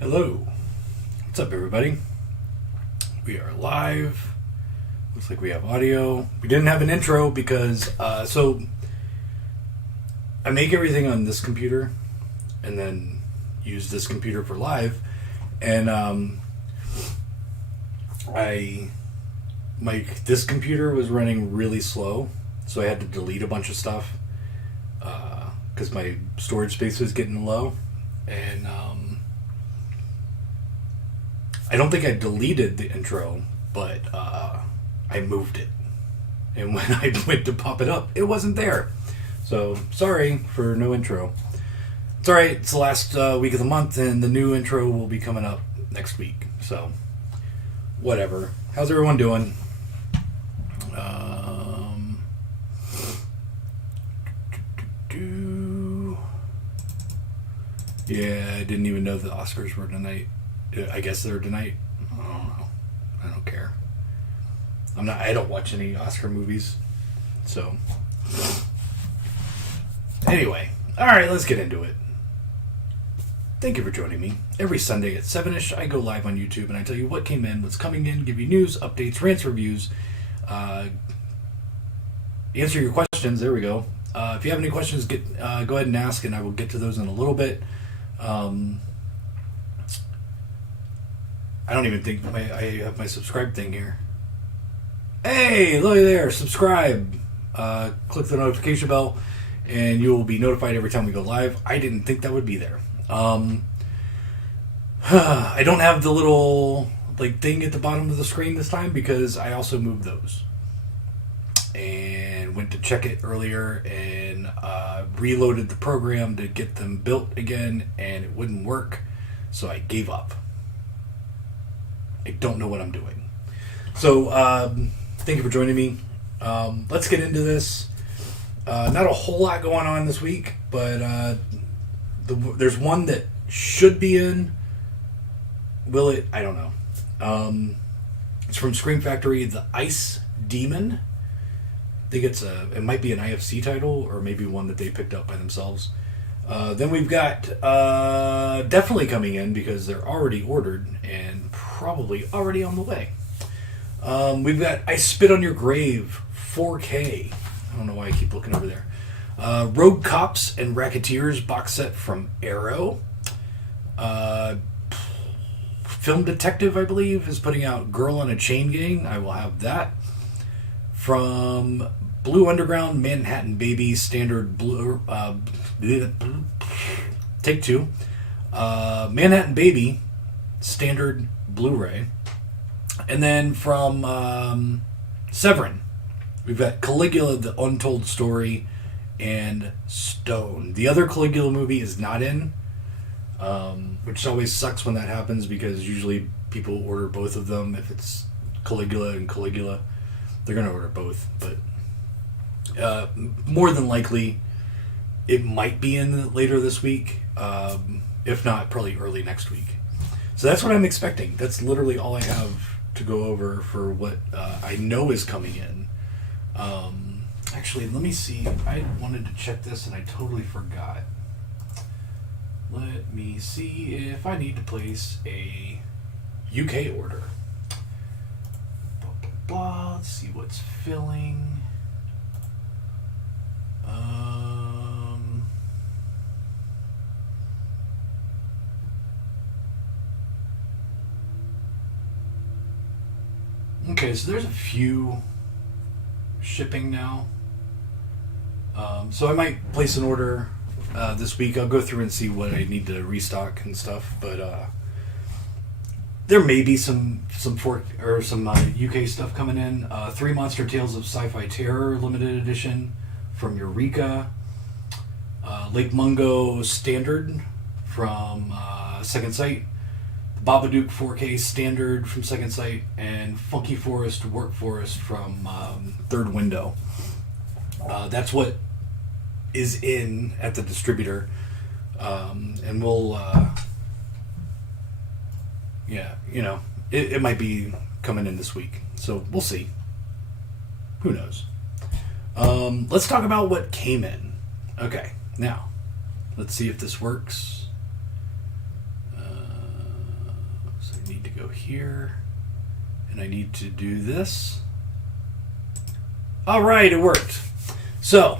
Hello. What's up, everybody? We are live. Looks like we have audio. We didn't have an intro because, so I make everything on this computer and then use this computer for live. And, this computer was running really slow, so I had to delete a bunch of stuff because my storage space was getting low. And, I don't think I deleted the intro, but I moved it. And when I went to pop it up, it wasn't there. So, sorry for no intro. It's alright, it's the last week of the month, and the new intro will be coming up next week. So, whatever. How's everyone doing? Yeah, I didn't even know the Oscars were tonight. I guess they're tonight. I don't know. I don't care. I don't watch any Oscar movies. So, anyway, all right, let's get into it. Thank you for joining me. Every Sunday at 7ish, I go live on YouTube and I tell you what came in, what's coming in, give you news, updates, rants, reviews, answer your questions. There we go. If you have any questions, go ahead and ask, and I will get to those in a little bit. I don't even think I have my subscribe thing here. Hey, look there, subscribe. Click the notification bell, and you will be notified every time we go live. I didn't think that would be there. I don't have the little thing at the bottom of the screen this time because I also moved those. And went to check it earlier and reloaded the program to get them built again, and it wouldn't work, so I gave up. I don't know what I'm doing. So, thank you for joining me. Let's get into this. Not a whole lot going on this week, but there's one that should be in. Will it? I don't know. It's from Scream Factory, The Ice Demon. I think it might be an IFC title, or maybe one that they picked up by themselves. Then we've got definitely coming in because they're already ordered and probably already on the way. We've got I Spit on Your Grave 4K. I don't know why I keep looking over there. Rogue Cops and Racketeers box set from Arrow. Film Detective, I believe, is putting out Girl on a Chain Gang. I will have that. From Blue Underground, Manhattan Baby, standard blue. Take two. Manhattan Baby, standard Blu-ray. And then from Severin, we've got Caligula, The Untold Story, and Stone. The other Caligula movie is not in, which always sucks when that happens because usually people order both of them. If it's Caligula and Caligula, they're going to order both. But more than likely, it might be in later this week. If not, probably early next week. So that's what I'm expecting. That's literally all I have to go over for what I know is coming in. Actually, let me see. I wanted to check this and I totally forgot. Let me see if I need to place a UK order. Blah, blah, blah. Let's see what's filling. Okay, so there's a few shipping now. So I might place an order this week. I'll go through and see what I need to restock and stuff. But there may be some UK stuff coming in. 3 Monster Tales of Sci-Fi Terror limited edition from Eureka. Lake Mungo Standard from Second Sight. Babadook 4K Standard from Second Sight, and Funky Forest Work Forest from Third Window. That's what is in at the distributor, and we'll, it might be coming in this week, so we'll see. Who knows? Let's talk about what came in. Okay, now let's see if this works. to go here, and I need to do this. All right, it worked. So,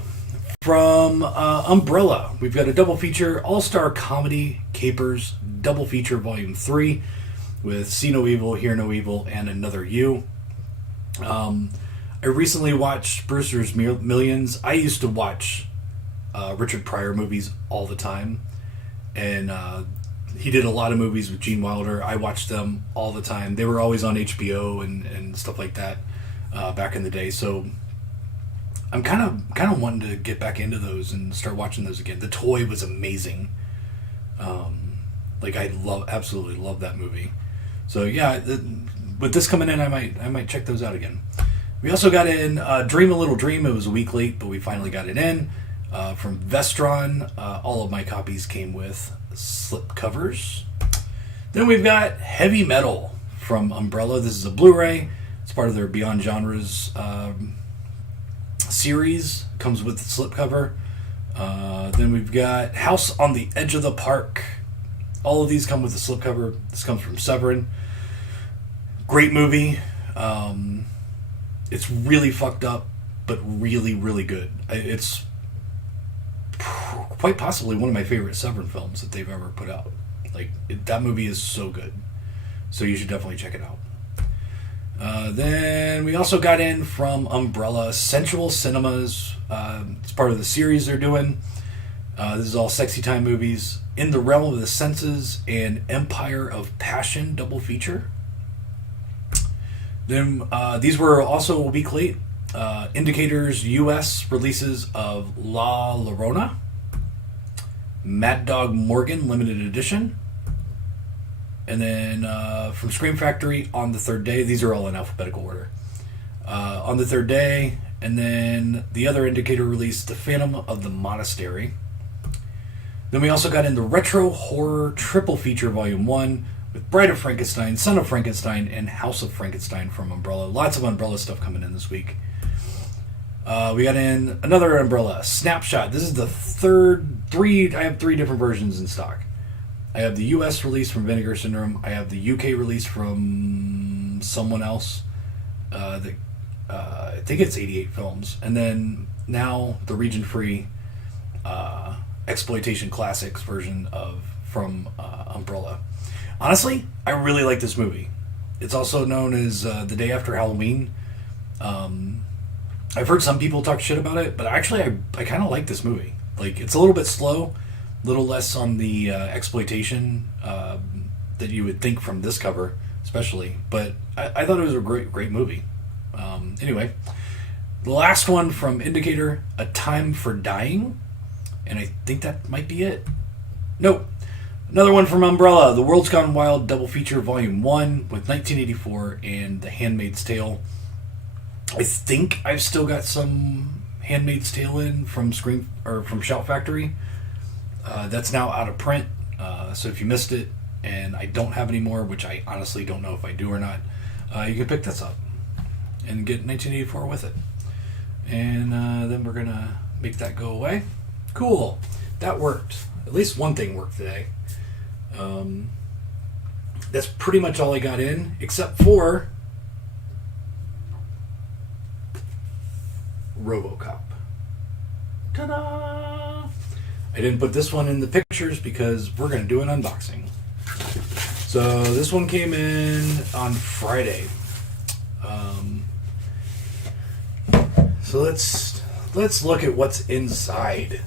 from Umbrella, we've got a double feature, All-Star Comedy Capers double feature Volume 3 with See No Evil, Hear No Evil, and Another You. I recently watched Brewster's Millions. I used to watch Richard Pryor movies all the time, and he did a lot of movies with Gene Wilder. I watched them all the time. They were always on HBO and stuff like that back in the day. So I'm kind of wanting to get back into those and start watching those again. The Toy was amazing. I absolutely love that movie. So yeah, with this coming in, I might check those out again. We also got in Dream a Little Dream. It was a week late, but we finally got it in from Vestron. All of my copies came with slip covers. Then we've got Heavy Metal from Umbrella. This is a Blu-ray. It's part of their Beyond Genres series. Comes with the slipcover. Then we've got House on the Edge of the Park. All of these come with a slipcover. This comes from Severin. Great movie. It's really fucked up, but really, really good. It's quite possibly one of my favorite Severin films that they've ever put out. That movie is so good. So you should definitely check it out. Then we also got in from Umbrella Sensual Cinemas. It's part of the series they're doing. This is all sexy time movies. In the Realm of the Senses and Empire of Passion double feature. Then these were also a week late. Indicators U.S. releases of La Llorona, Mad Dog Morgan limited edition, and then from Scream Factory On the Third Day. These are all in alphabetical order. On the Third Day, and then the other Indicator release, The Phantom of the Monastery. Then we also got in the Retro Horror Triple Feature Volume 1 with Bride of Frankenstein, Son of Frankenstein, and House of Frankenstein from Umbrella. Lots of Umbrella stuff coming in this week. We got in another Umbrella, Snapshot. This is the I have three different versions in stock. I have the US release from Vinegar Syndrome. I have the UK release from someone else. I think it's 88 Films. And then now the region-free Exploitation Classics version from Umbrella. Honestly, I really like this movie. It's also known as The Day After Halloween. I've heard some people talk shit about it, but actually I kind of like this movie. It's a little bit slow, a little less on the exploitation that you would think from this cover, especially. But I thought it was a great movie. Anyway, the last one from Indicator, A Time for Dying, and I think that might be it. Nope. Another one from Umbrella, The World's Gone Wild double feature Volume 1 with 1984 and The Handmaid's Tale. I think I've still got some Handmaid's Tale in from Shout Factory. That's now out of print. So if you missed it and I don't have any more, which I honestly don't know if I do or not, you can pick this up and get 1984 with it. And then we're going to make that go away. Cool. That worked. At least one thing worked today. That's pretty much all I got in, except for Robocop. Ta-da! I didn't put this one in the pictures because we're going to do an unboxing. So this one came in on Friday. So let's look at what's inside.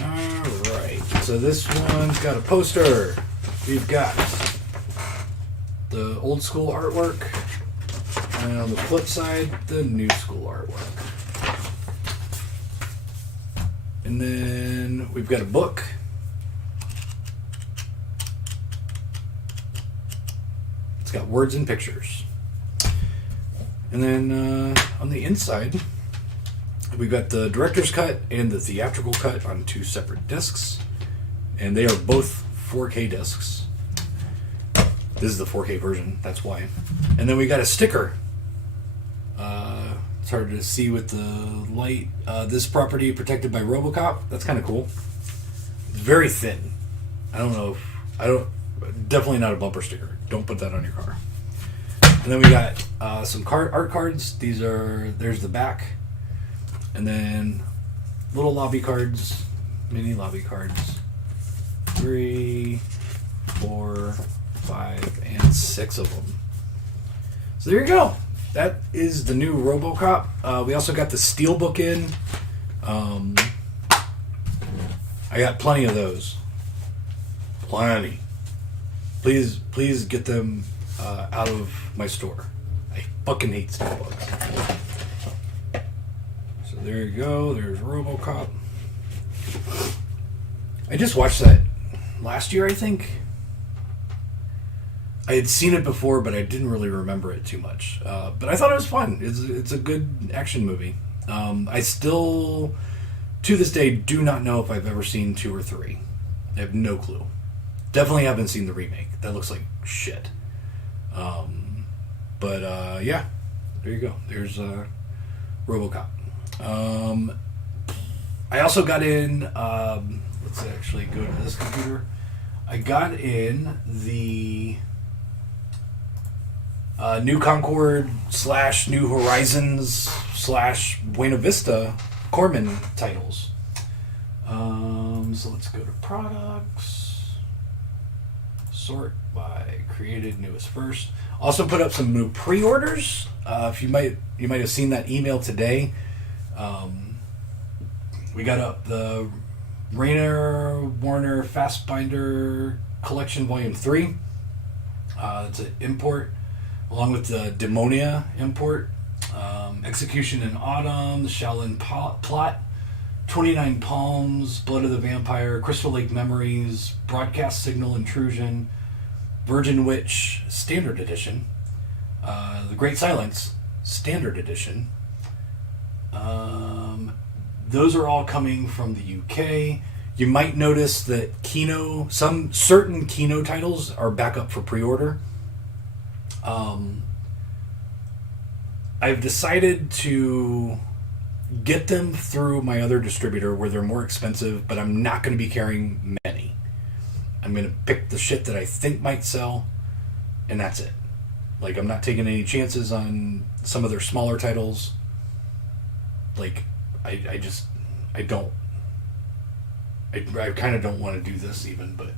Alright, so this one's got a poster. We've got the old school artwork, and on the flip side, the new school artwork. And then we've got a book. It's got words and pictures. And then on the inside, we've got the director's cut and the theatrical cut on two separate discs. And they are both 4K discs. This is the 4K version, that's why. And then we got a sticker. It's hard to see with the light. This property protected by Robocop. That's kind of cool. It's very thin. I don't know if Definitely not a bumper sticker. Don't put that on your car. And then we got some art cards. There's the back. And then little lobby cards, mini lobby cards. 3, 4, 5, and 6 of them. So there you go. That is the new Robocop. We also got the Steelbook in. I got plenty of those. Plenty. Please get them out of my store. I fucking hate Steelbooks. So there you go. There's Robocop. I just watched that last year, I think. I had seen it before, but I didn't really remember it too much. But I thought it was fun. It's a good action movie. I still, to this day, do not know if I've ever seen 2 or 3. I have no clue. Definitely haven't seen the remake. That looks like shit. But yeah, there you go. There's Robocop. I also got in. Let's actually go to this computer. I got in the New Concord / New Horizons / Buena Vista Corman titles. So let's go to products. Sort by created newest first. Also put up some new pre-orders. If you might have seen that email today. We got up the Rayner Warner Fastbinder Collection Volume 3. It's an import, along with the Demonia import. Execution in Autumn, the Shaolin Plot, 29 Palms, Blood of the Vampire, Crystal Lake Memories, Broadcast Signal Intrusion, Virgin Witch Standard Edition, The Great Silence Standard Edition. Those are all coming from the UK. You might notice that some certain Kino titles are back up for pre-order. I've decided to get them through my other distributor where they're more expensive, but I'm not going to be carrying many. I'm going to pick the shit that I think might sell, and that's it. Like, I'm not taking any chances on some of their smaller titles. Like, I kind of don't want to do this even, but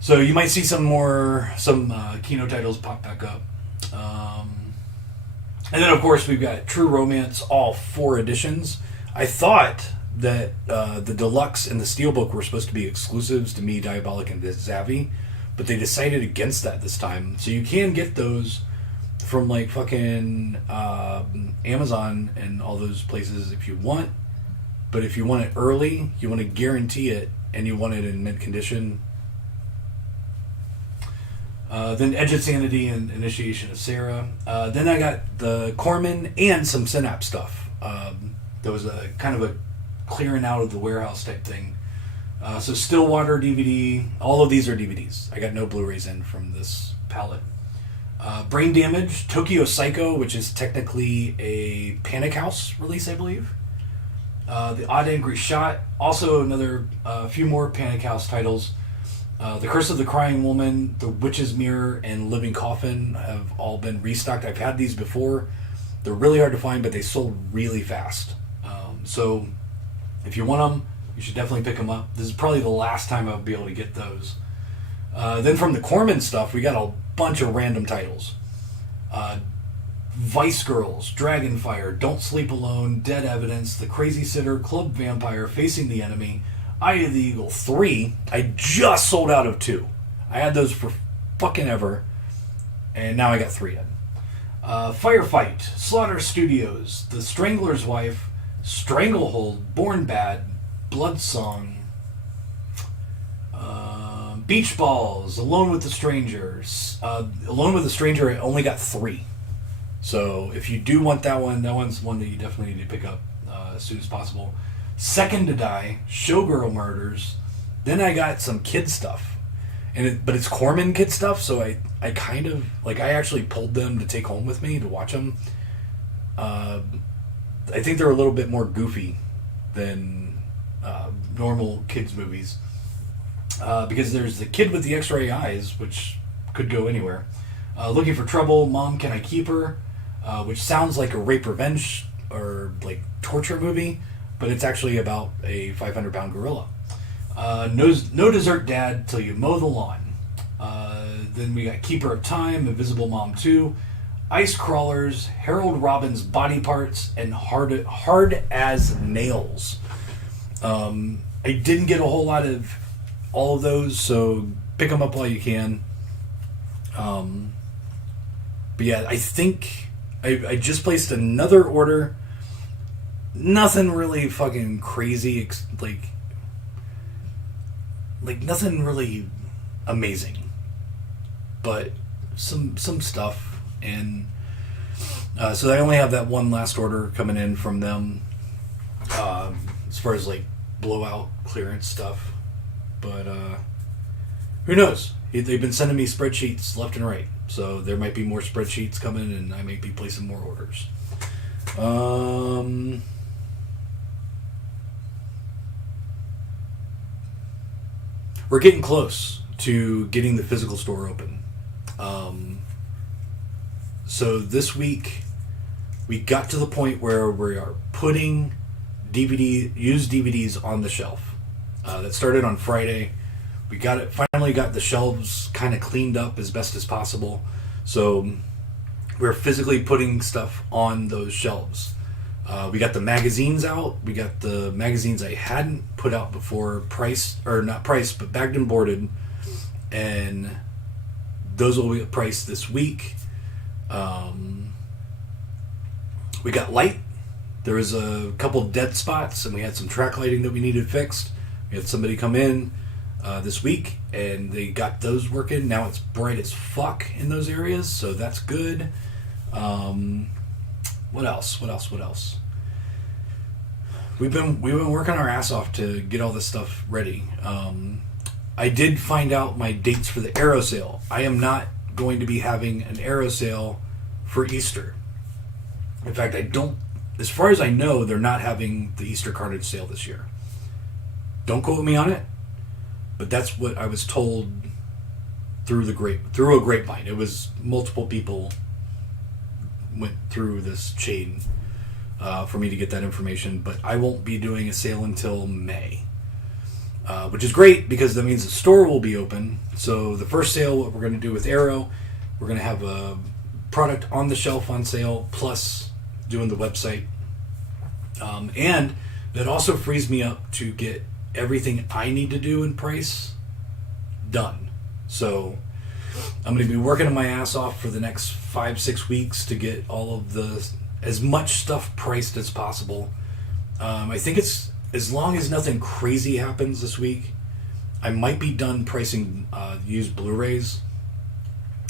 so you might see some Kino titles pop back up. And then, of course, we've got True Romance, all 4 editions. I thought that the Deluxe and the Steelbook were supposed to be exclusives to me, Diabolic, and Zavi, but they decided against that this time. So you can get those from, like, fucking Amazon and all those places if you want. But if you want it early, you want to guarantee it, and you want it in mint condition, then Edge of Sanity and Initiation of Sarah. Then I got the Corman and some Synapse stuff. There was a kind of a clearing out of the warehouse type thing. So Stillwater DVD. All of these are DVDs. I got no Blu-rays in from this palette. Brain Damage, Tokyo Psycho, which is technically a Panic House release, I believe. The Odd Angry Shot. Also another few more Panic House titles. The Curse of the Crying Woman, The Witch's Mirror, and Living Coffin have all been restocked. I've had these before. They're really hard to find, but they sold really fast. So if you want them, you should definitely pick them up. This is probably the last time I'll be able to get those. Then from the Corman stuff, we got a bunch of random titles. Vice Girls, Dragonfire, Don't Sleep Alone, Dead Evidence, The Crazy Sitter, Club Vampire, Facing the Enemy, Eye of the Eagle 3. I just sold out of 2. I had those for fucking ever, and now I got 3 in. Firefight, Slaughter Studios, The Strangler's Wife, Stranglehold, Born Bad, Bloodsong, Beach Balls, Alone with the Strangers. Alone with the Stranger, I only got 3. So if you do want that one's one that you definitely need to pick up as soon as possible. Second to Die, Showgirl Murders. Then I got some kid stuff, but it's Corman kid stuff. So I kind of like I actually pulled them to take home with me to watch them. I think they're a little bit more goofy than normal kids movies. because there's the kid with the X-ray eyes, which could go anywhere. Looking for Trouble, Mom, Can I Keep Her? Which sounds like a rape revenge or like torture movie, but it's actually about a 500-pound gorilla. No Dessert Dad Till You Mow the Lawn. Then we got Keeper of Time, Invisible Mom 2, Ice Crawlers, Harold Robbins Body Parts, and Hard as Nails. I didn't get a whole lot of all of those, so pick them up while you can. But yeah, I think I just placed another order. Nothing really fucking crazy, like nothing really amazing, but some stuff. And so I only have that one last order coming in from them, as far as like blowout clearance stuff. But who knows? They've been sending me spreadsheets left and right, so there might be more spreadsheets coming, and I might be placing more orders. We're getting close to getting the physical store open. So this week, we got to the point where we are putting used DVDs on the shelf. That started on Friday. We finally got the shelves kind of cleaned up as best as possible. So we're physically putting stuff on those shelves. We got the magazines out. We got the magazines I hadn't put out before, but bagged and boarded. And those will be priced this week. We got light. There was a couple dead spots, and we had some track lighting that we needed fixed. We had somebody come in this week, and they got those working. Now it's bright as fuck in those areas, so that's good. What else? We've been working our ass off to get all this stuff ready. I did find out my dates for the Arrow sale. I am not going to be having an Arrow sale for Easter. In fact, as far as I know, they're not having the Easter Carnage sale this year. Don't quote me on it, but that's what I was told through a grapevine. It was multiple people went through this chain for me to get that information, but I won't be doing a sale until May, which is great because that means the store will be open. So the first sale, what we're going to do with Arrow, we're going to have a product on the shelf on sale, plus doing the website. And that also frees me up to get everything I need to do in price done. So I'm going to be working my ass off for the next 5-6 weeks to get all of as much stuff priced as possible. I think it's, as long as nothing crazy happens this week, I might be done pricing used Blu-rays.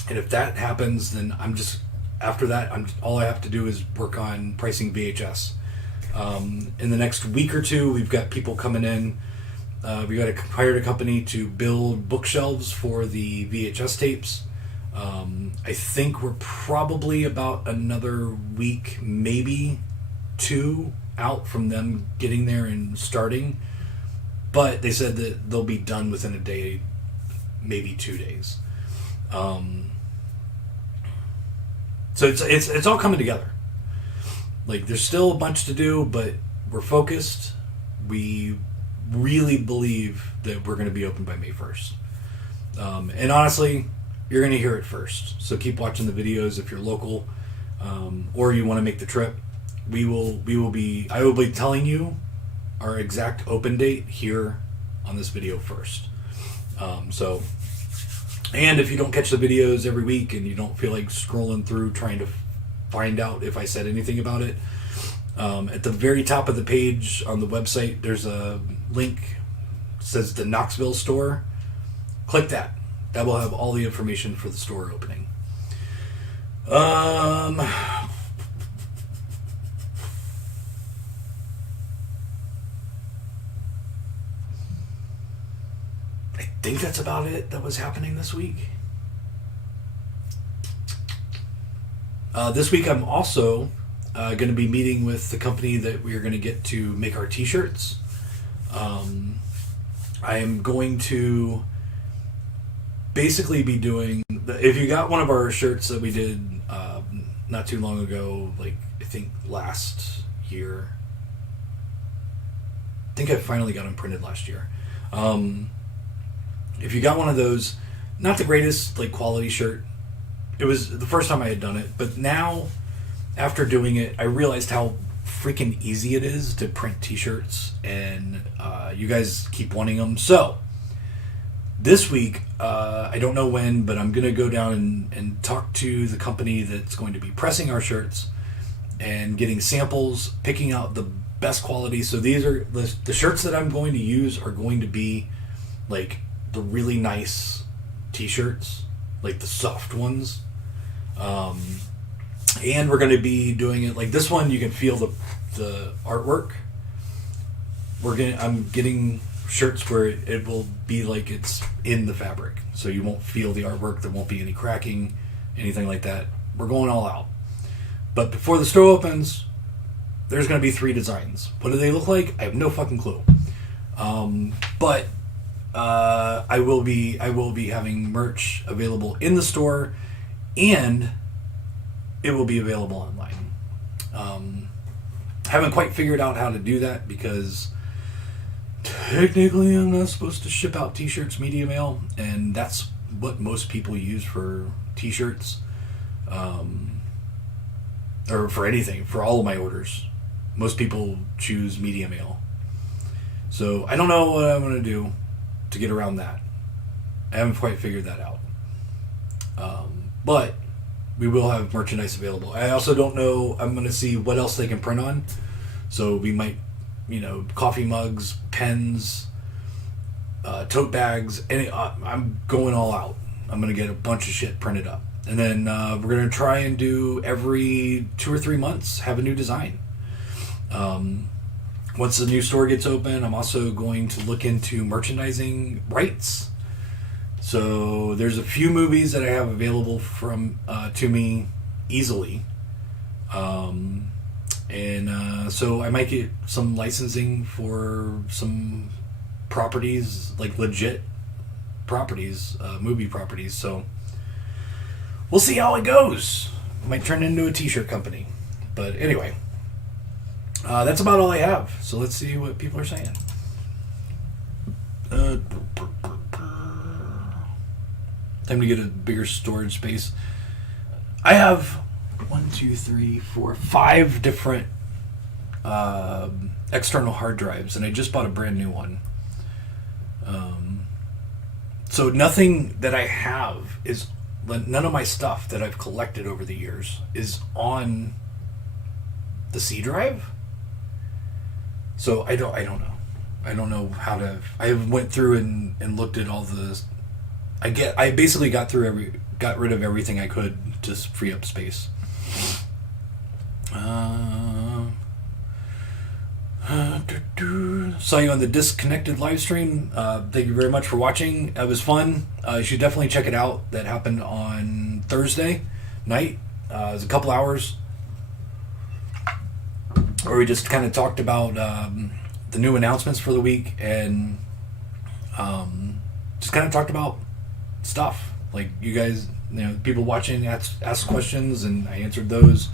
And if that happens, then after that, all I have to do is work on pricing VHS. In the next week or two, we've got people coming in. We hired a company to build bookshelves for the VHS tapes. I think we're probably about another week, maybe 2 out from them getting there and starting. But they said that they'll be done within a day, maybe 2 days. So it's all coming together. Like, there's still a bunch to do, but we're focused. We really believe that we're going to be open by May 1st. And honestly, you're going to hear it first. So keep watching the videos if you're local, or you want to make the trip. I will be telling you our exact open date here on this video first. And if you don't catch the videos every week and you don't feel like scrolling through trying to find out if I said anything about it, at the very top of the page on the website, there's a link that says the Knoxville store. Click that. That will have all the information for the store opening. I think that's about it that was happening this week. This week I'm also going to be meeting with the company that we are going to get to make our t-shirts. I am going to basically be doing. If you got one of our shirts that we did not too long ago, like I think last year. I think I finally got them printed last year. If you got one of those, not the greatest like quality shirt. It was the first time I had done it, but now after doing it, I realized how freaking easy it is to print T-shirts, and you guys keep wanting them. So this week, I don't know when, but I'm gonna go down and talk to the company that's going to be pressing our shirts and getting samples, picking out the best quality. So these are the shirts that I'm going to use are going to be like the really nice T-shirts, like the soft ones. And we're going to be doing it like this one. You can feel the artwork. I'm getting shirts where it will be like it's in the fabric, so you won't feel the artwork. There won't be any cracking, anything like that. We're going all out. But before the store opens, there's going to be 3 designs. What do they look like? I have no fucking clue. But I will be having merch available in the store, and it will be available online. Haven't quite figured out how to do that because technically I'm not supposed to ship out T-shirts media mail, and that's what most people use for T-shirts, or for anything, for all of my orders. Most people choose media mail. So I don't know what I'm going to do to get around that. I haven't quite figured that out. But we will have merchandise available. I also don't know. I'm going to see what else they can print on. So we might, coffee mugs, pens, tote bags. I'm going all out. I'm going to get a bunch of shit printed up. And then we're going to try and do every 2 or 3 months, have a new design. Once the new store gets open, I'm also going to look into merchandising rights. So there's a few movies that I have available to me easily. So I might get some licensing for some properties, like legit properties, movie properties. So we'll see how it goes. Might turn into a T-shirt company. But anyway, that's about all I have. So let's see what people are saying. Time to get a bigger storage space. I have 5 different external hard drives, and I just bought a brand new one. So nothing that I have is, none of my stuff that I've collected over the years is on the C drive. So I don't know. I don't know how to. I went through and looked at all the. I basically got rid of everything I could to free up space. Saw you on the Disconnected live stream. Thank you very much for watching. It was fun. You should definitely check it out. That happened on Thursday night. It was a couple hours where we just kind of talked about the new announcements for the week, and just kind of talked about stuff. Like, you guys, people watching asked questions, and I answered those.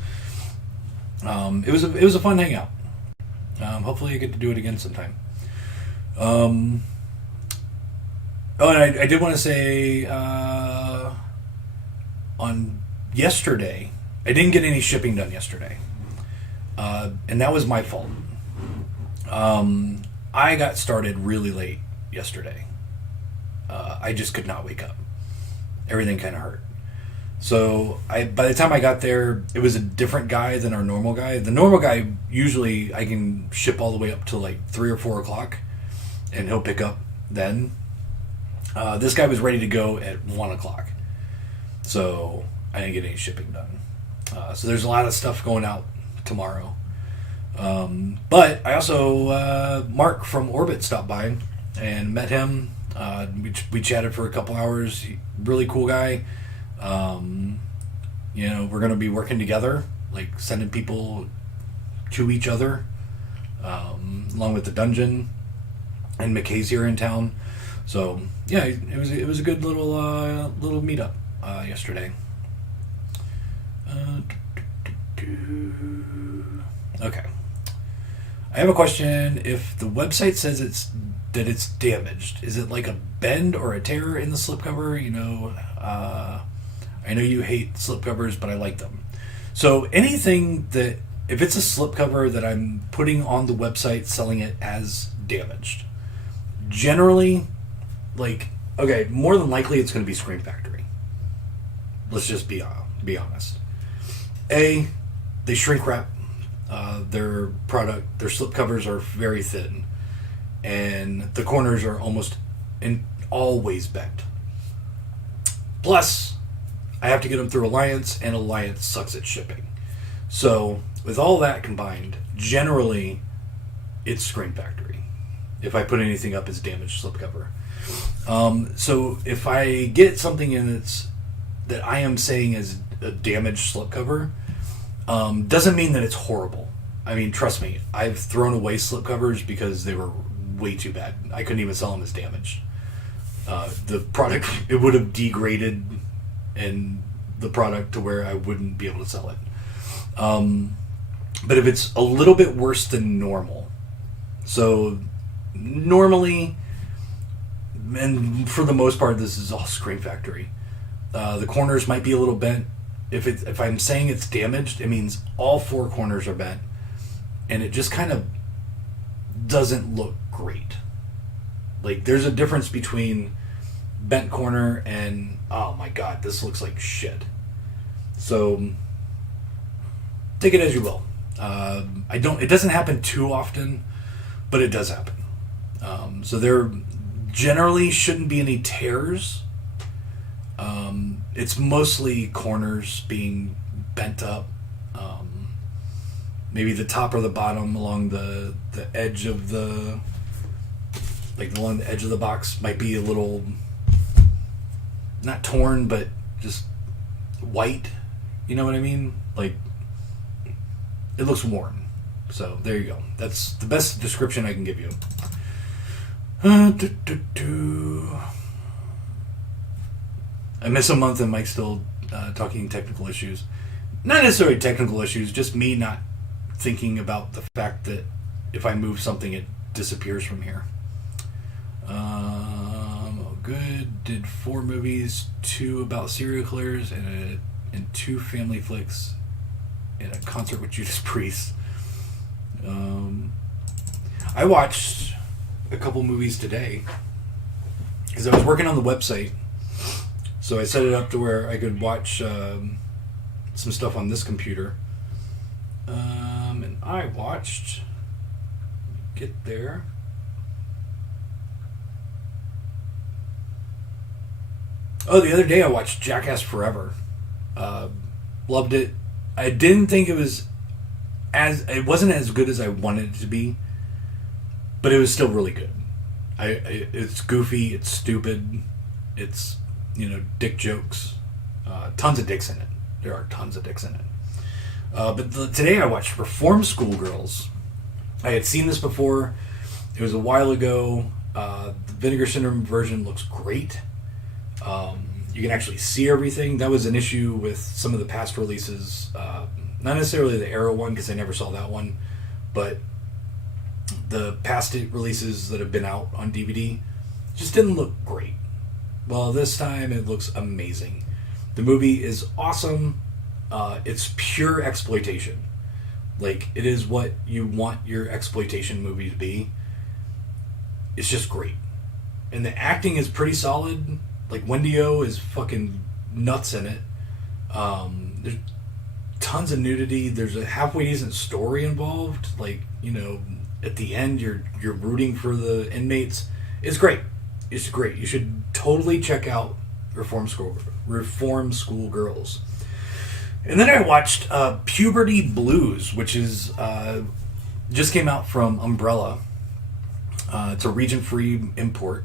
It was a fun hangout. Hopefully I get to do it again sometime. And I did want to say, on yesterday, I didn't get any shipping done yesterday. And that was my fault. I got started really late yesterday. I just could not wake up. Everything kind of hurt. So by the time I got there, it was a different guy than our normal guy. The normal guy, usually I can ship all the way up to like 3 or 4 o'clock, and he'll pick up then. This guy was ready to go at 1 o'clock. So I didn't get any shipping done. So there's a lot of stuff going out tomorrow. But I also, Mark from Orbit stopped by and met him. We chatted for a couple hours. Really cool guy. We're going to be working together, like sending people to each other, along with the dungeon. and McKay's here in town. So yeah, it was a good little meetup yesterday. Okay, I have a question. If the website says that it's damaged, is it like a bend or a tear in the slipcover? I know you hate slipcovers, but I like them. So anything that, if it's a slipcover that I'm putting on the website selling it as damaged, generally, more than likely it's going to be Scream Factory. Let's just be honest. They shrink wrap their product. Their slipcovers are very thin, and the corners are always bent. Plus, I have to get them through Alliance, and Alliance sucks at shipping. So, with all that combined, generally, it's Scream Factory. If I put anything up as damaged slipcover. So, if I get something in that I am saying is a damaged slipcover, doesn't mean that it's horrible. I mean, trust me, I've thrown away slipcovers because they were way too bad. I couldn't even sell them as damaged. The product, it would have degraded in the product to where I wouldn't be able to sell it. But if it's a little bit worse than normal, so normally, and for the most part, this is all Scream Factory. The corners might be a little bent. If I'm saying it's damaged, it means all four corners are bent, and it just kind of doesn't look great. Like, there's a difference between bent corner and, oh my god, this looks like shit. So take it as you will. It doesn't happen too often, but it does happen. So there generally shouldn't be any tears. It's mostly corners being bent up. Maybe the top or the bottom along the edge of along the edge of the box might be a little, not torn, but just white. You know what I mean? Like, it looks worn. So there you go. That's the best description I can give you. I miss a month and Mike's still talking technical issues. Not necessarily technical issues, just me not thinking about the fact that if I move something, it disappears from here. Good. Did 4 movies, 2 about serial killers, and 2 family flicks, and a concert with Judas Priest. I watched a couple movies today because I was working on the website. So I set it up to where I could watch some stuff on this computer. And I watched... Get there. Oh, the other day I watched Jackass Forever. Loved it. I didn't think it wasn't as good as I wanted it to be, but it was still really good. It's goofy, it's stupid, it's, dick jokes. Tons of dicks in it. There are tons of dicks in it. But today I watched Reform School Girls. I had seen this before. It was a while ago. The Vinegar Syndrome version looks great. You can actually see everything. That was an issue with some of the past releases. Not necessarily the Arrow one, because I never saw that one, but the past releases that have been out on DVD just didn't look great. Well, this time it looks amazing. The movie is awesome. It's pure exploitation. Like, it is what you want your exploitation movie to be. It's just great. And the acting is pretty solid. Like, Wendy O is fucking nuts in it. There's tons of nudity. There's a halfway decent story involved. Like, at the end, you're rooting for the inmates. It's great. It's great. You should totally check out Reform School Girls. And then I watched Puberty Blues, which is just came out from Umbrella. It's a region-free import.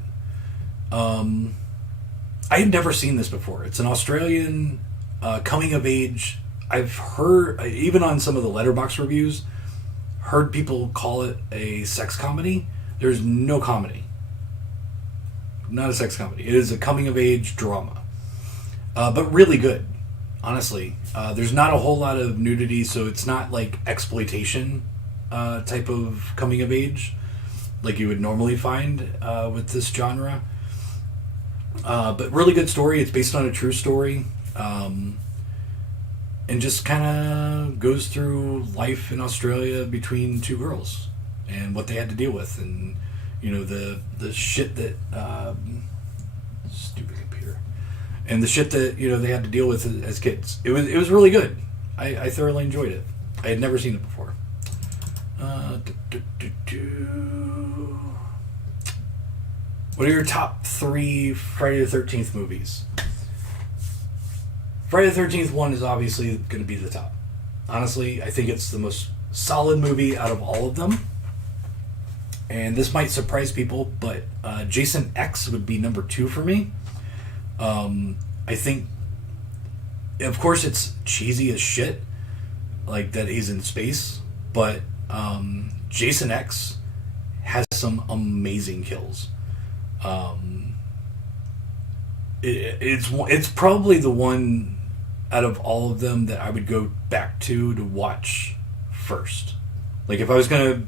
I had never seen this before. It's an Australian coming-of-age. I've heard, even on some of the Letterboxd reviews, heard people call it a sex comedy. There's no comedy. Not a sex comedy. It is a coming-of-age drama. But really good, honestly. There's not a whole lot of nudity, so it's not like exploitation type of coming-of-age like you would normally find with this genre. But really good story. It's based on a true story. And just kind of goes through life in Australia between two girls and what they had to deal with, and the shit that stupid computer, and the shit that they had to deal with as kids. It was really good. I thoroughly enjoyed it. I had never seen it before. What are your top 3 Friday the 13th movies? Friday the 13th one is obviously going to be the top. Honestly, I think it's the most solid movie out of all of them. And this might surprise people, but Jason X would be number 2 for me. I think, of course, it's cheesy as shit, like that he's in space, but Jason X has some amazing kills. It's probably the one out of all of them that I would go back to watch first. Like if I was gonna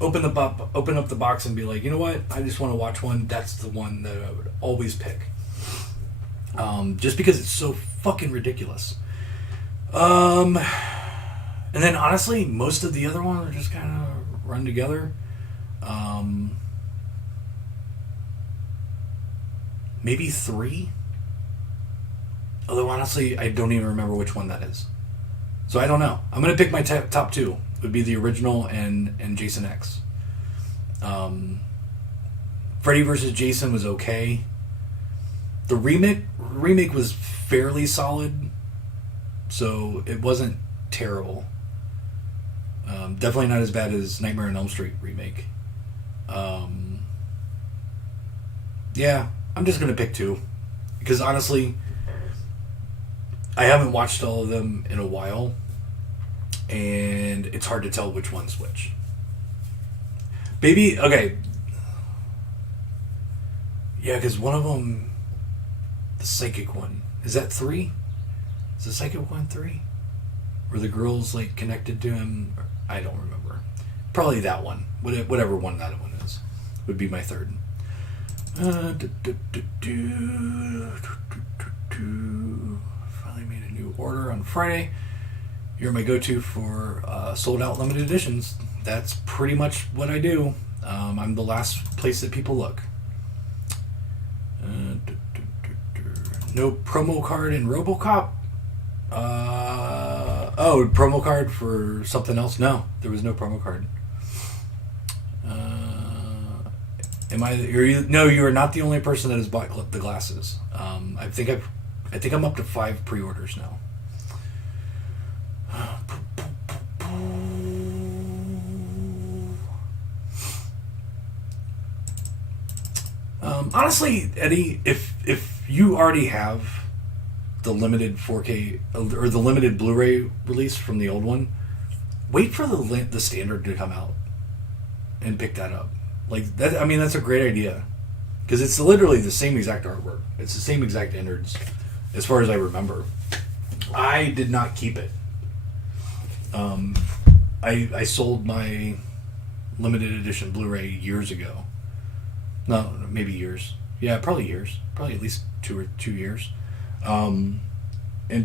open up the box and be like, you know what, I just want to watch one, that's the one that I would always pick. Just because it's so fucking ridiculous. And then honestly, most of the other ones are just kind of run together. Maybe 3. Although honestly, I don't even remember which one that is. So I don't know. I'm gonna pick my top 2. It would be the original and Jason X. Freddy vs. Jason was okay. The remake was fairly solid, so it wasn't terrible. Definitely not as bad as Nightmare on Elm Street remake. Yeah, I'm just gonna pick 2 because honestly, I haven't watched all of them in a while, and it's hard to tell which one's which. Baby, okay. Yeah, because one of them, the psychic one, is that 3? Is the psychic one 3? Where the girl's like connected to him? I don't remember. Probably that one. Whatever one that one is would be my 3rd. Finally made a new order on Friday. You're my go-to for sold out limited editions. That's pretty much what I do. I'm the last place that people look. No promo card in Robocop. Promo card for something else? No, there was no promo card. No, you are not the only person that has bought the glasses. I think I'm up to 5 pre-orders now. Honestly, Eddie, if you already have the limited 4K or the limited Blu-ray release from the old one, wait for the standard to come out and pick that up. Like that, I mean, that's a great idea because it's literally the same exact artwork. It's the same exact innards, as far as I remember. I did not keep it. I sold my limited edition Blu-ray years ago. No, maybe years. Yeah, probably years. Probably at least 2 years. And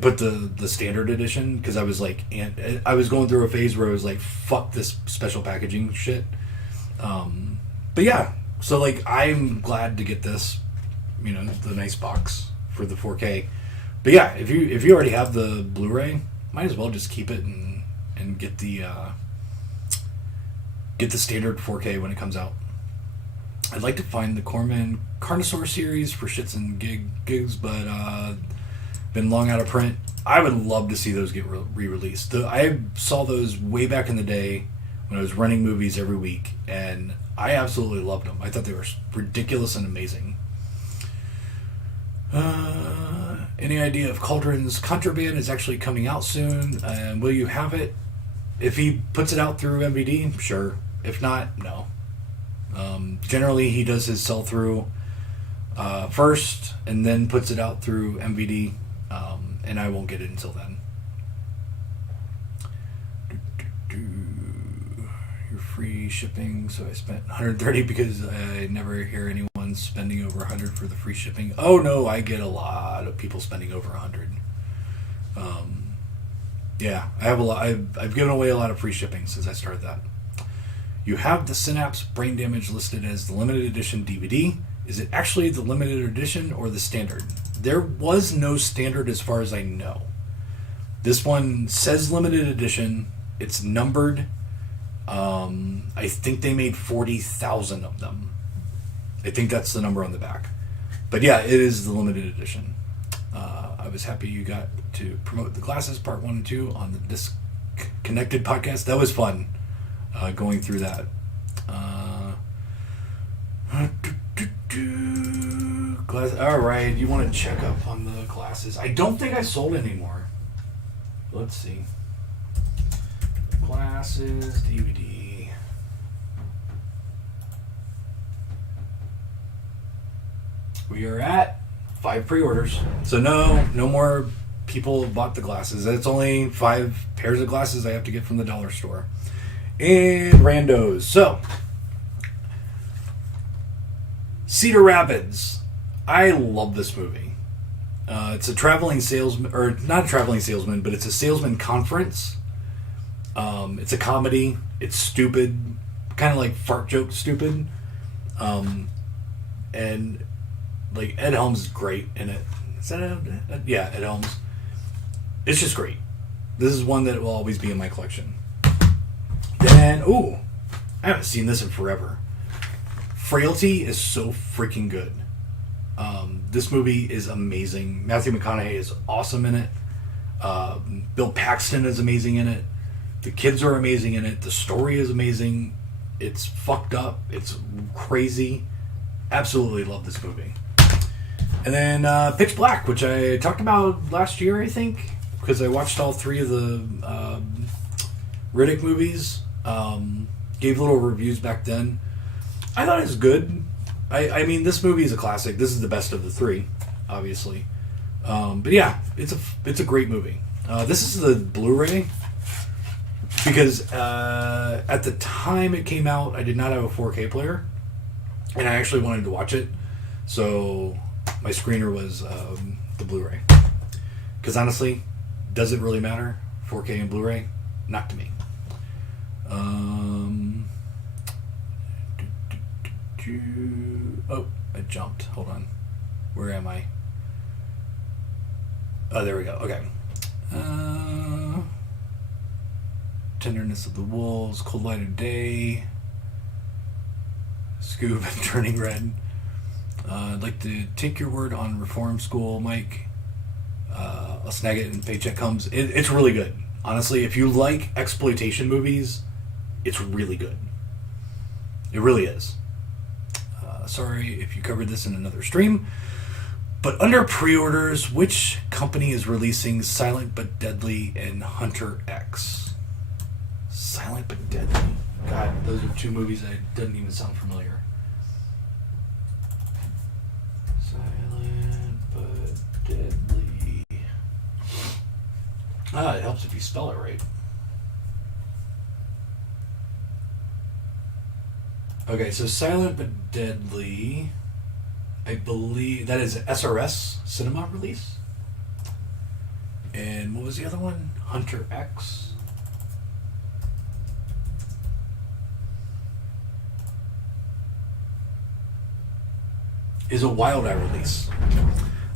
put the standard edition because I was like, and I was going through a phase where I was like, fuck this special packaging shit. But yeah, so like I'm glad to get this, the nice box for the 4K. But yeah, if you already have the Blu-ray, might as well just keep it and get the standard 4K when it comes out. I'd like to find the Corman Carnosaur series for shits and gigs, but been long out of print. I would love to see those get re-released. I saw those way back in the day when I was renting movies every week, and I absolutely loved them. I thought they were ridiculous and amazing. Any idea if Cauldron's Contraband is actually coming out soon? And will you have it? If he puts it out through MVD, sure. If not, no. Generally, he does his sell-through first and then puts it out through MVD, and I won't get it until then. Your free shipping, so I spent $130 because I never hear anyone spending over $100 for the free shipping. Oh no, I get a lot of people spending over $100. Yeah, I have a lot. I've given away a lot of free shipping since I started that. You have the Synapse Brain Damage listed as the limited edition DVD. Is it actually the limited edition or the standard? There was no standard as far as I know. This one says limited edition. It's numbered. I think they made 40,000 of them. I think that's the number on the back. But yeah, it is the limited edition. I was happy you got to promote the glasses part 1 and 2 on the Disconnected podcast. That was fun going through that. All right, you want to check up on the glasses? I don't think I sold anymore. Let's see. Glasses, DVD. We are at 5 pre-orders. So no more people bought the glasses. It's only 5 pairs of glasses I have to get from the dollar store. And randos. So, Cedar Rapids. I love this movie. It's a traveling salesman, or not a traveling salesman, but it's a salesman conference. It's a comedy. It's stupid, kind of like fart joke stupid. And like Ed Helms is great in it. Is that yeah, Ed Helms. It's just great. This is one that will always be in my collection. Then, I haven't seen this in forever. Frailty is so freaking good. This movie is amazing. Matthew McConaughey is awesome in it. Bill Paxton is amazing in it. The kids are amazing in it. The story is amazing. It's fucked up. It's crazy. Absolutely love this movie. And then Pitch Black, which I talked about last year, I think, because I watched all 3 of the Riddick movies. Gave little reviews back then. I thought it was good. I mean, this movie is a classic. This is the best of the 3, obviously. But yeah, it's a great movie. This is the Blu-ray because at the time it came out, I did not have a 4K player, and I actually wanted to watch it. So my screener was the Blu-ray. Because honestly, does it really matter? 4K and Blu-ray? Not to me. Oh, I jumped. Hold on. Where am I? Oh, there we go. Okay. Tenderness of the Wolves, Cold Light of Day, Scoob and Turning Red. I'd like to take your word on Reform School, Mike. I'll snag it and paycheck comes. It's really good. Honestly, if you like exploitation movies, it's really good. It really is. Sorry if you covered this in another stream, but under pre-orders, which company is releasing Silent but Deadly and Hunter X? Silent but Deadly. God, those are 2 movies that didn't even sound familiar. Silent but Deadly. It helps if you spell it right. Okay, so Silent but Deadly, I believe that is SRS Cinema release. And what was the other one? Hunter X. Is a Wild Eye release.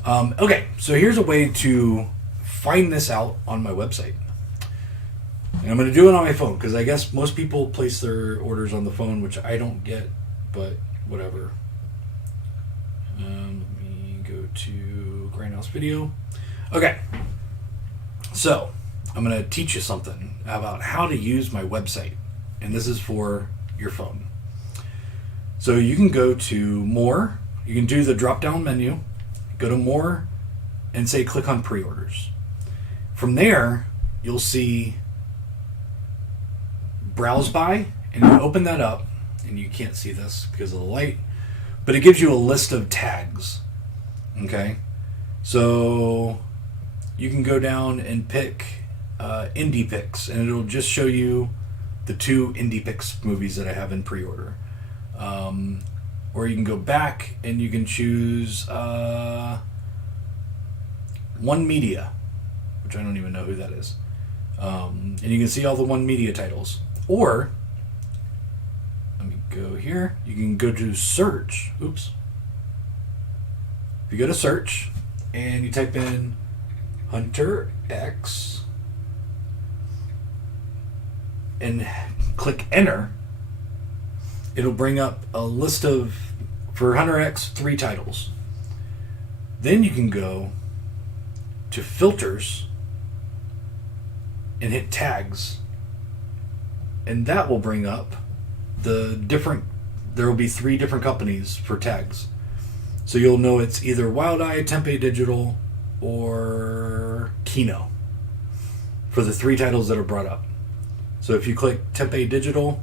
Okay, so here's a way to find this out on my website. And I'm going to do it on my phone, because I guess most people place their orders on the phone, which I don't get, but whatever. Let me go to Grindhouse Video. Okay. So, I'm going to teach you something about how to use my website. And this is for your phone. So you can go to More. You can do the drop-down menu. Go to More and say click on Pre-orders. From there, you'll see Browse By, and you open that up, and you can't see this because of the light, but it gives you a list of tags. Okay, so you can go down and pick indie picks, and it'll just show you the 2 indie picks movies that I have in pre-order. Or you can go back and you can choose One Media, which I don't even know who that is. And you can see all the One Media titles. Or, let me go here, you can go to search. Oops. If you go to search and you type in Hunter X and click enter, it'll bring up a list of, for Hunter X, 3 titles. Then you can go to filters and hit tags, and that will bring up the different, there will be 3 different companies for tags. So you'll know it's either Wild Eye, Tempe Digital, or Kino for the 3 titles that are brought up. So if you click Tempe Digital,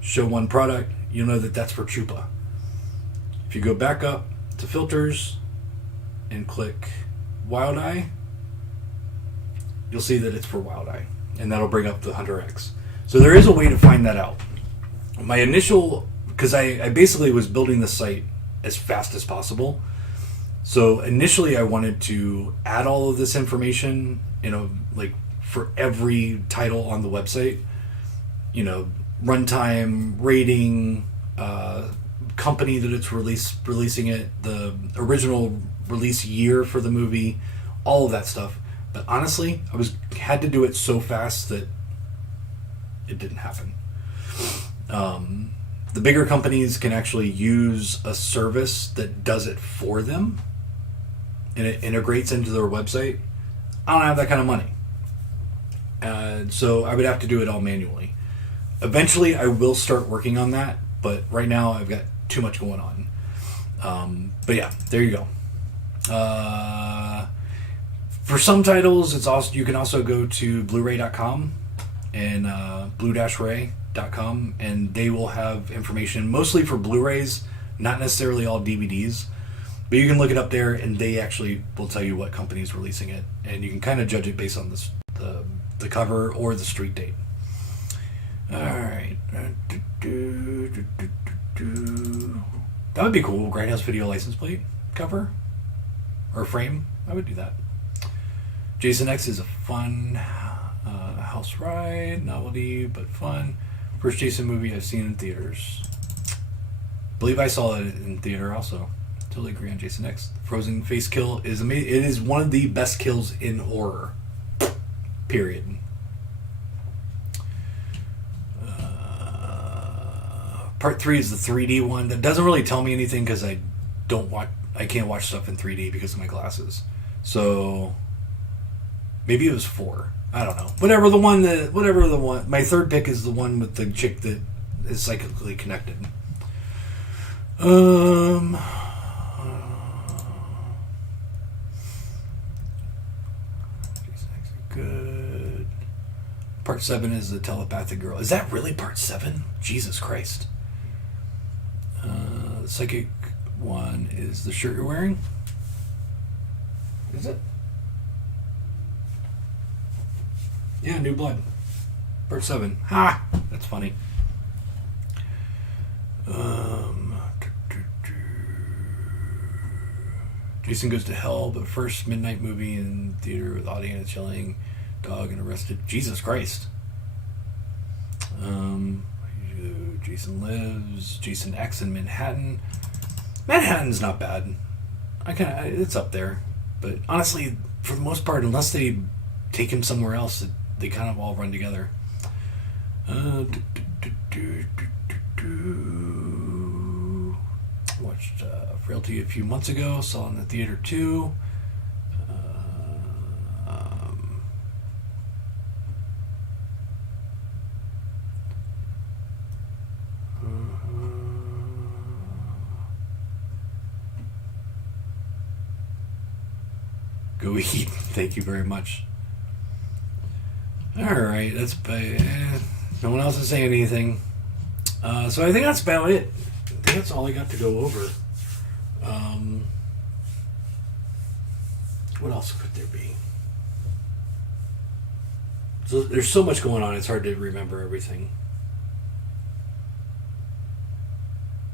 show one product, you'll know that that's for Chupa. If you go back up to filters and click Wild Eye, you'll see that it's for Wild Eye, and that'll bring up the Hunter X. So there is a way to find that out. My initial, because I basically was building the site as fast as possible. So initially I wanted to add all of this information, like for every title on the website, runtime, rating, company that it's releasing it, the original release year for the movie, all of that stuff. But honestly, had to do it so fast that it didn't happen. The bigger companies can actually use a service that does it for them, and it integrates into their website. I don't have that kind of money. So I would have to do it all manually. Eventually, I will start working on that, but right now I've got too much going on. But yeah, there you go. For some titles, you can also go to Blu-ray.com and Blue-Ray.com, and they will have information mostly for Blu-rays, not necessarily all DVDs. But you can look it up there, and they actually will tell you what company is releasing it, and you can kind of judge it based on the cover or the street date. All right. That would be cool. Grindhouse video license plate cover or frame. I would do that. Jason X is a fun house ride, novelty, but fun. First Jason movie I've seen in theaters. Believe I saw it in theater also. Totally agree on Jason X. Frozen face kill is amazing. It is one of the best kills in horror. Period. Part 3 is the 3D one. That doesn't really tell me anything because I can't watch stuff in 3D because of my glasses. So maybe it was 4. I don't know. Whatever the one. My third pick is the one with the chick that is psychically connected. Good. Part 7 is the telepathic girl. Is that really part 7? Jesus Christ. The psychic one is the shirt you're wearing. Is it? Yeah, New Blood. Part 7. Ha! That's funny. Jason Goes to Hell, but first midnight movie in theater with audience yelling, dog, and arrested. Jesus Christ. Jason Lives, Jason X in Manhattan. Manhattan's not bad. It's up there. But honestly, for the most part, unless they take him somewhere else, they kind of all run together. Watched Frailty a few months ago. Saw it in the theater too. Go eat. Thank you very much. Alright, that's no one else is saying anything. So I think that's about it. I think that's all I got to go over. What else could there be? So there's so much going on, it's hard to remember everything.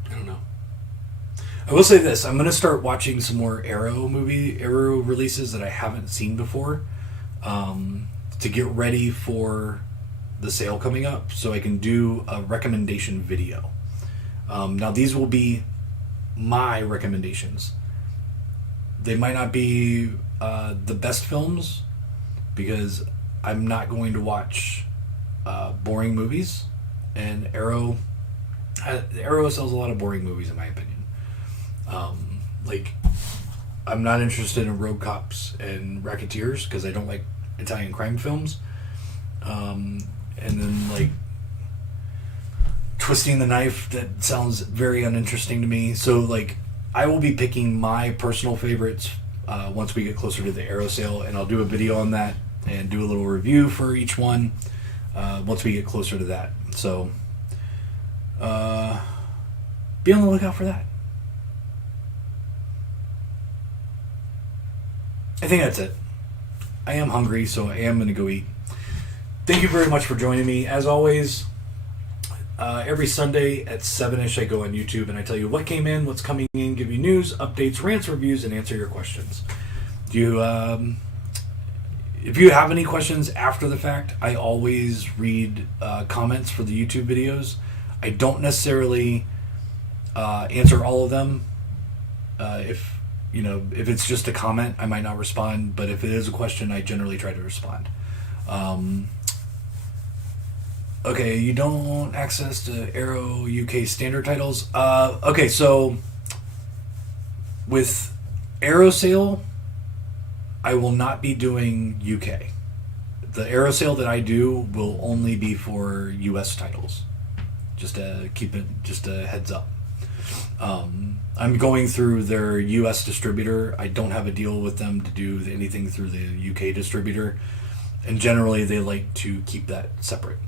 I don't know. I will say this: I'm going to start watching some more Arrow releases that I haven't seen before, to get ready for the sale coming up, so I can do a recommendation video. Now these will be my recommendations. They might not be the best films, because I'm not going to watch boring movies, and Arrow sells a lot of boring movies in my opinion. Like, I'm not interested in Robocops and Racketeers because I don't like Italian crime films. And then, like, Twisting the Knife, that sounds very uninteresting to me. So, like, I will be picking my personal favorites once we get closer to the Arrow sale, and I'll do a video on that and do a little review for each one once we get closer to that. So, be on the lookout for that. I think that's it. I am hungry, so I am going to go eat. Thank you very much for joining me. As always, every Sunday at 7-ish, I go on YouTube and I tell you what came in, what's coming in, give you news, updates, rants, reviews, and answer your questions. If you have any questions after the fact, I always read comments for the YouTube videos. I don't necessarily answer all of them. If it's just a comment, I might not respond, but if it is a question, I generally try to respond. Okay, you don't access to Arrow UK standard titles. Okay, so with Arrow sale, I will not be doing UK. The Arrow sale that I do will only be for US titles. Just to keep it, just a heads up. I'm going through their US distributor. I don't have a deal with them to do anything through the UK distributor. And generally, they like to keep that separate.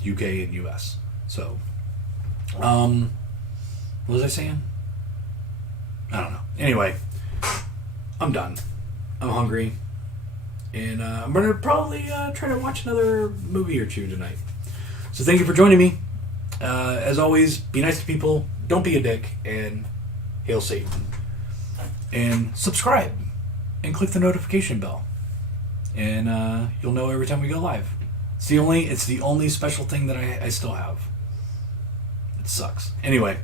UK and US. So, what was I saying? I don't know. Anyway, I'm done. I'm hungry. And I'm going to probably try to watch another movie or two tonight. So thank you for joining me. As always, be nice to people. Don't be a dick. And hail Satan. And subscribe. And click the notification bell. And you'll know every time we go live. It's the only special thing that I still have. It sucks. Anyway,